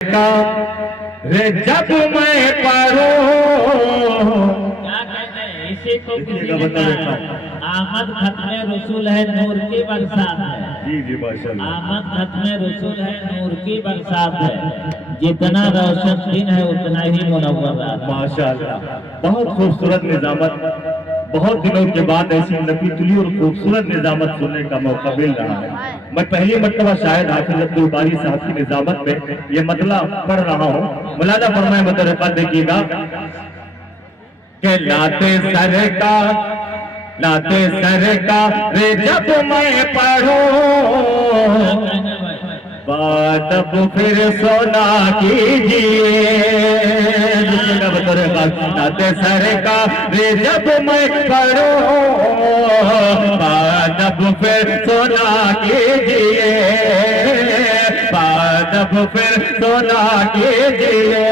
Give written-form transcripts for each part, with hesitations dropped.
का रे जब मैं पढ़ूं। क्या कहते हैं इसी को किसी ने कहा आमद खत्मे रसूल है नूर की बरसात है। जी जी माशाल्लाह। आमद खत्मे रसूल है नूर की बरसात है। जितना रोशन दिन है उतना ही मुनव्वर रात। माशाल्लाह बहुत खूबसूरत निजामत। बहुत दिनों के बाद ऐसी नफीतुली और खूबसूरत निजामत सुनने का मौका मिल रहा है। मैं पहली मर्तबा शायद हाफिज अब्दुल बारी साहब की निजामत में ये मतलब पढ़ रहा हूँ। मुलादा फरमाए मतलब देखिएगा के लाते सर का रे जब मैं पढ़ूं तब फिर सोना कीजिए। लाते सर का रे जब मैं पढ़ूं तब फिर सोना कीजिए। तब फिर सोना कीजिए।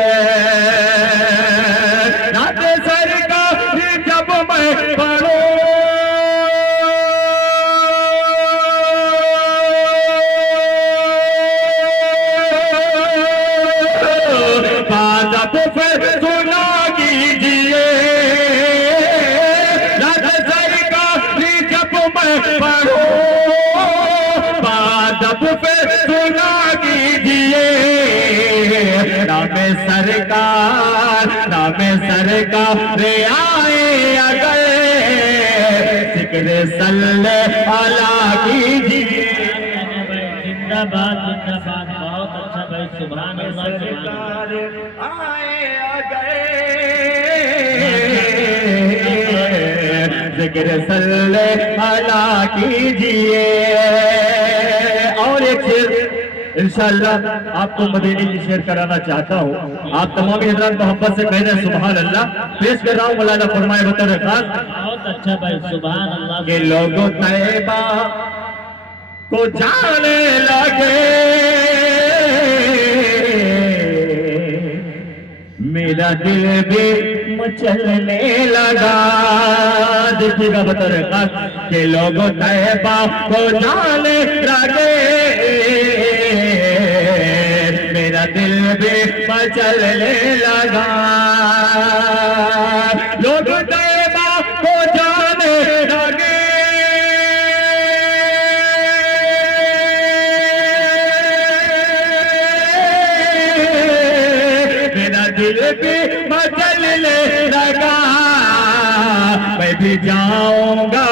लाते सर का रे जब मैं पढ़ूं तब फिर सुना कीजिए। लाते सर का रे जब मैं पढ़ूं तब फिर सुना कीजिए। नामे सरकार रे आए अगर जिक्र सल्ले अला कीजिए। जिंदाबाद जिंदाबाद बहुत अच्छा भाई सुभान अल्लाह सरकार आए अगर जिक्र सल्ले अला कीजिए। और एक शेर इंशाअल्लाह आपको मदीने की शेर कराना चाहता हूँ। आप तमाम हजरात मोहब्बत से कह रहे सुभान अल्लाह। पेश कर रहा हूँ मौलाना फरमाए बतौर खास। बहुत अच्छा भाई सुभान अल्लाह के लोगों तैयबा को जाने लगे मेरा दिल भी मचलने लगा। देखिएगा बता रहे के लोगों तैयबा को जाने लगे मेरा दिल भी मचलने लगा। लोग तैयबा को जाने लगे दिल भी मचलने लगा। मैं भी जाऊंगा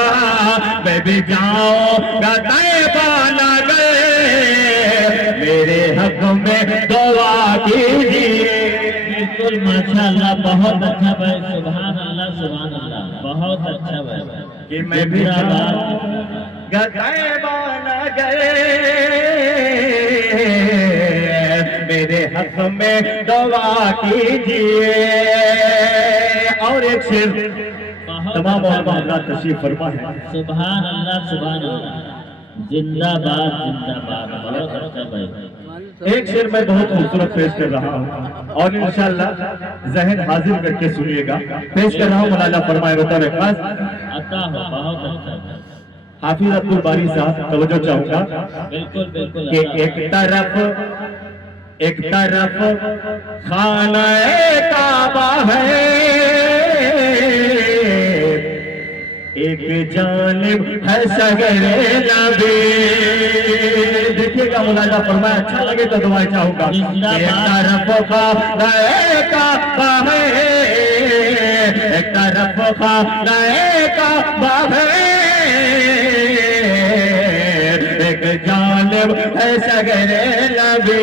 तैयबा नगर मेरे हक में दुआ कीजिए। बिल्कुल माशाअल्लाह बहुत अच्छा भाई सुभान अल्लाह बहुत अच्छा भाई कि मैं भी जाऊंगा तैयबा नगर मेरे हक में दुआ कीजिए। और एक शेर तमाम हजरात तशरीफ फरमा है। सुभान अल्लाह जिंदाबाद जिंदाबाद बहुत अच्छा भाई। एक शेर मैं बहुत खूबसूरत पेश कर रहा हूँ और इंशाअल्लाह जहन हाजिर करके सुनिएगा। पेश कर रहा हूँ मौलाना फरमाए बतौर खास अता हो बहुत अच्छा हाफिज अब्दुल बारी साहब तवज्जो चाहूंगा। बिल्कुल बिल्कुल कि एक तरफ खाना काबा है एक जानिब है सगरे नबी। देखिएगा मुलाजा फरमाया अच्छा लगे तो दुआ चाहूंगा। एक तरफ खाना काबा है एक तरफ खाना काबा है एक जानिब है सगरे नबी।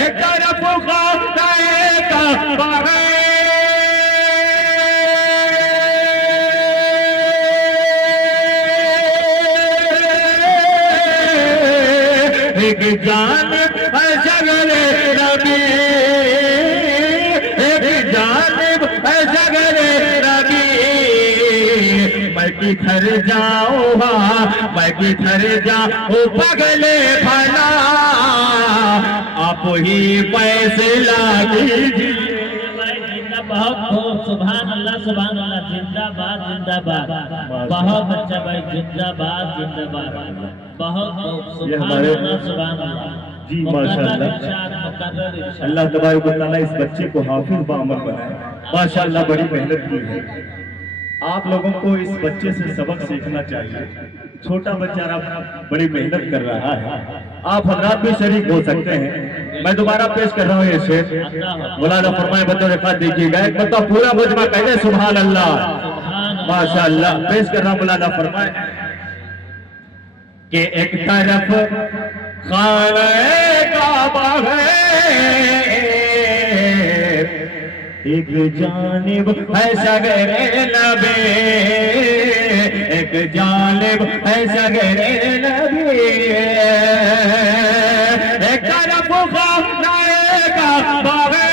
एक तरफ खाना काबा है एक जानिब है सगरे नबी एक जानिब है सगरे नबी। मैं किधर जाऊँगा मैं किधर जाऊँ पगले भला आप ही फैसला कीजिए। बहुत खूब सुभान अल्लाह जिंदाबाद जिंदाबाद बहुत अच्छा भाई जिंदाबाद जिंदाबाद बहुत खूब सुभान अल्लाह। जी माशाअल्लाह। मुकर्रर इरशाद। अल्लाह तबारक व तआला इस बच्चे को हाफिज बामल बनाए। माशाअल्लाह बड़ी मेहनत की है। आप लोगों को इस बच्चे से सबक सीखना चाहिए। छोटा बच्चा बड़ी मेहनत कर रहा है। आप हजरात भी शरीक हो सकते हैं। मैं दोबारा पेश कर रहा हूँ ये शेर। मौलाना फरमाए बतौर खास देखिएगा, एक मतलब पूरा मजमा कहते सुभान अल्लाह माशाअल्लाह। पेश कर रहा हूँ मौलाना फरमाए कि एक तरफ खाने काबा है, एक जानिब है शगरे नबी, एक जानिब है शगरे नबी, एक तरफ खाने काबा है,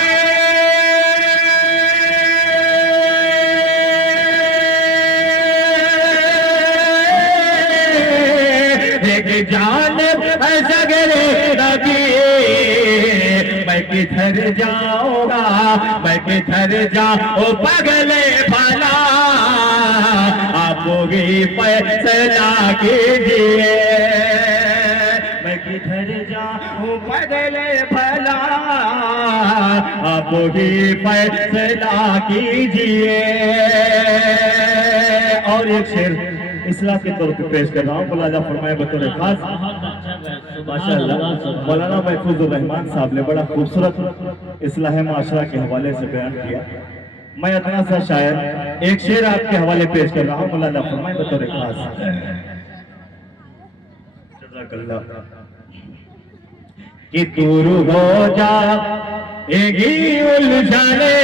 एक जानिब है शगरे नबी। मैं किधर जाऊंगा, मैं किधर जाऊं पगले भला, आप ही फैसला कीजिए। मैं किधर जाऊं पगले भला, आप ही फैसला कीजिए। और एक शेर इस्लाह के तौर पे पेश कर रहा हूँ। मौलाना फरमाए बतौर खास माशाअल्लाह मौलाना महफूजुर रहमान साहब ने बड़ा खूबसूरत इस्लाह माशरा के हवाले से बयान किया। मैं इतना सा शायर एक शेर आपके हवाले पेश कर रहा हूँ। मौलाना फरमाए बतौर खास कि दूर हो जा एगी उलझने,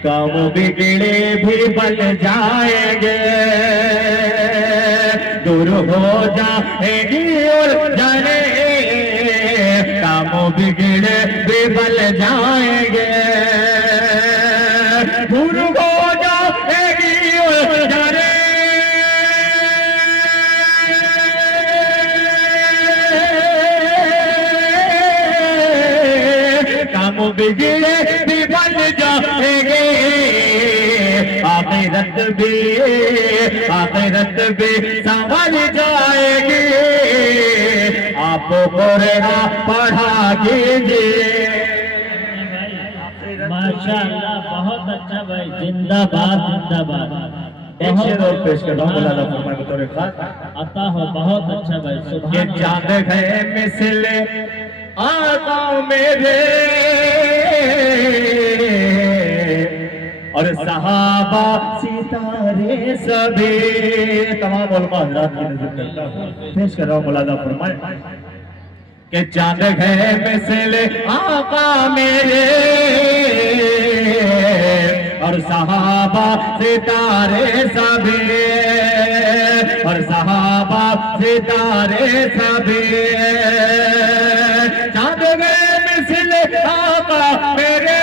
काम बिगड़े भी बन जाएंगे, दूर हो जाएगी उलझने, काम बिगड़े भी बन जाएंगे, दूर हो जाएगी उलझने, काम बिगड़े भी बन जाएंगे, आखिरत भी संभल जाएगी, आपको कोरेना पढ़ा कीजिए। माशाअल्लाह बहुत अच्छा भाई, जिंदाबाद जिंदाबाद। एक शेर और पेश कर रहा हूँ मौलाना फरमाए बतौर खास अता हो बहुत अच्छा भाई, ये सुभान चांद है मिसले आका मेरे, और सहाबा सितारे सभी। तमाम उलमा हज़रात की नज़र करता हूँ। पेश कर रहा हूँ मौलाना फरमाए कि चांद है मिसले आका मेरे, और सहाबा सितारे सभी, और सहाबा सितारे सभी, चांद में मिसले आका मेरे,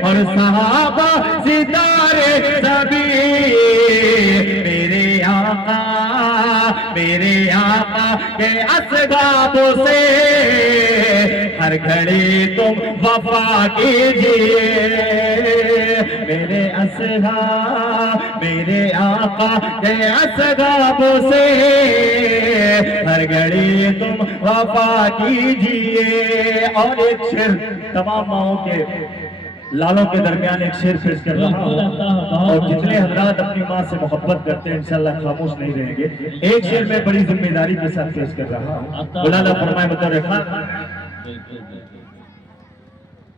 और सहाबा सितारे सभी, मेरे आका के असबाबों से हर घड़ी तुम वफा कीजिए। मेरे आका के असबाबों से हर घड़ी तुम वफा कीजिए। और एक शेर तमाम माओं के लालों के दरमियान एक शेर पेश कर रहा हूँ, और जितने हजरात अपनी माँ से मोहब्बत करते हैं इंशाल्लाह खामोश नहीं रहेंगे। एक शेर में बड़ी जिम्मेदारी के साथ पेश कर रहा हूँ। मौलाना फरमाए बतौर खास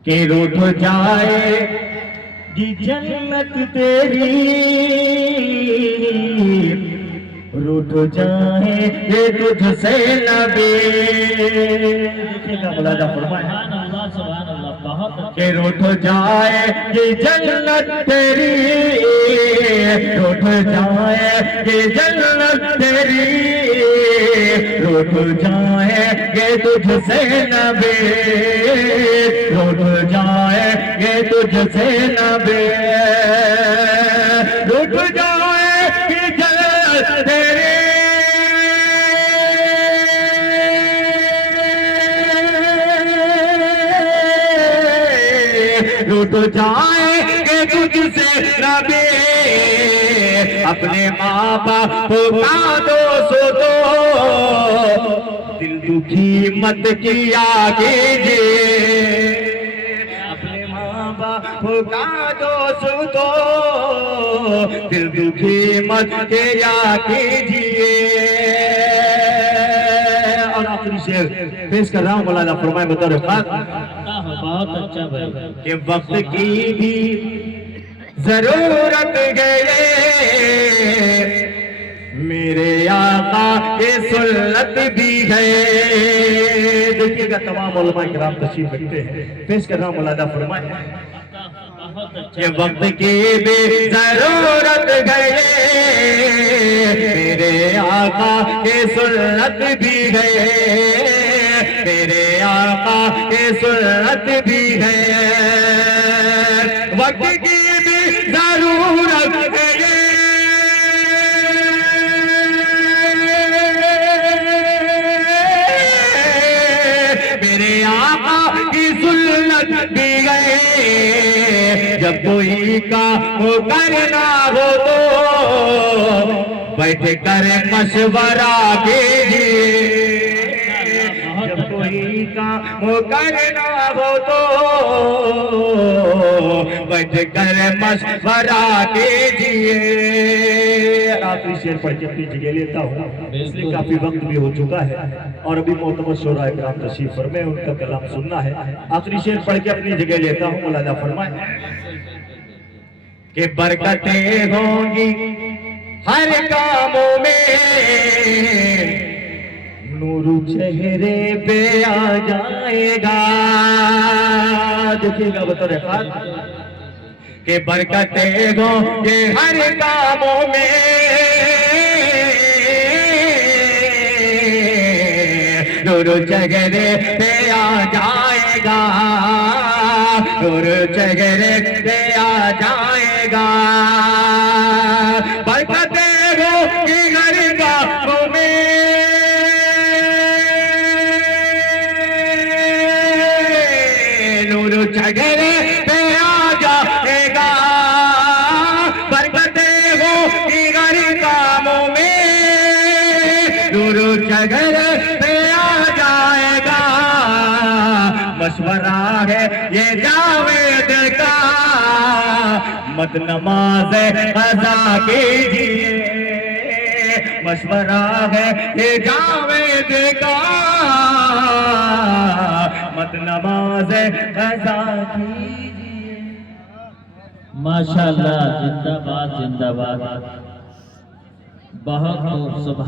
कि रूठ जाएगी जन्नत तेरी, रूठ जाएंगे तुझसे नबी। देखिएगा मौलाना फरमाए कि रूठ जाएगी जन्नत तेरी, रूठ जाएगी जन्नत तेरी, रूठ जाएंगे तुझसे नबी, रूठ जाएंगे तुझसे नबी, रूठ जाएगी जन्नत तेरी, रूठ जाएंगे तुझसे नबी, अपने माँ बाप का दोष दो, दिल दुखी मत किया कीजिए, अपने माँ बाप का दोष दो, दिल दुखी मत किया कीजिए। और आखिरी शेर पेश कर रहा हूँ, मौलाना फरमाए बतौर खास, बहुत अच्छा भाई। कि वक्त की भी जरूरत गए, मेरे आका की सुन्नत भी है। देखिएगा तमाम उलमा किराम तशरीफ रखते हैं, पेश कर रहा हूँ मौलाना फरमाए कि वक्त की भी जरूरत गए, मेरे आका की सुन्नत भी है, मेरे आका की सुन्नत भी है। वक्त की भी जरूरत है, मेरे आका की सुन्नत भी है। जब कोई काम करना हो तो बैठ कर मशवरा कीजिए, जब कोई काम करना हो तो बैठ कर मशवरा कीजिए। आखिरी शेर पढ़ के अपनी जगह लेता हूँ, इसलिए काफी वक्त भी हो चुका है और अभी मोहतरम शोरा इकराम तशरीफ फरमाए, उनका कलाम सुनना है। आखिरी शेर पढ़ के अपनी जगह लेता हूँ, मौलाना फरमाए कि बरकतें होंगी हर कामों में, नूर चेहरे पे आ जाएगा। देखिएगा बतौर खास कि बरकतें होंगी हर कामों में, नूर चेहरे पे आ जाएगा, नूर चेहरे पे आ जाएगा। बरकतें होंगी हर कामों में, नूर चेहरे पे आ जाएगा। बरकतें होंगी हर कामों में, नूर चेहरे पे आ जाएगा। मशवरा है ये जावेद का, मत नमाज अदा कीजिए, मशवरा है ये जावेद का, मत नमाज अदा कीजिए। माशाल्लाह, जिंदाबाद जिंदाबाद। बहुत खूब।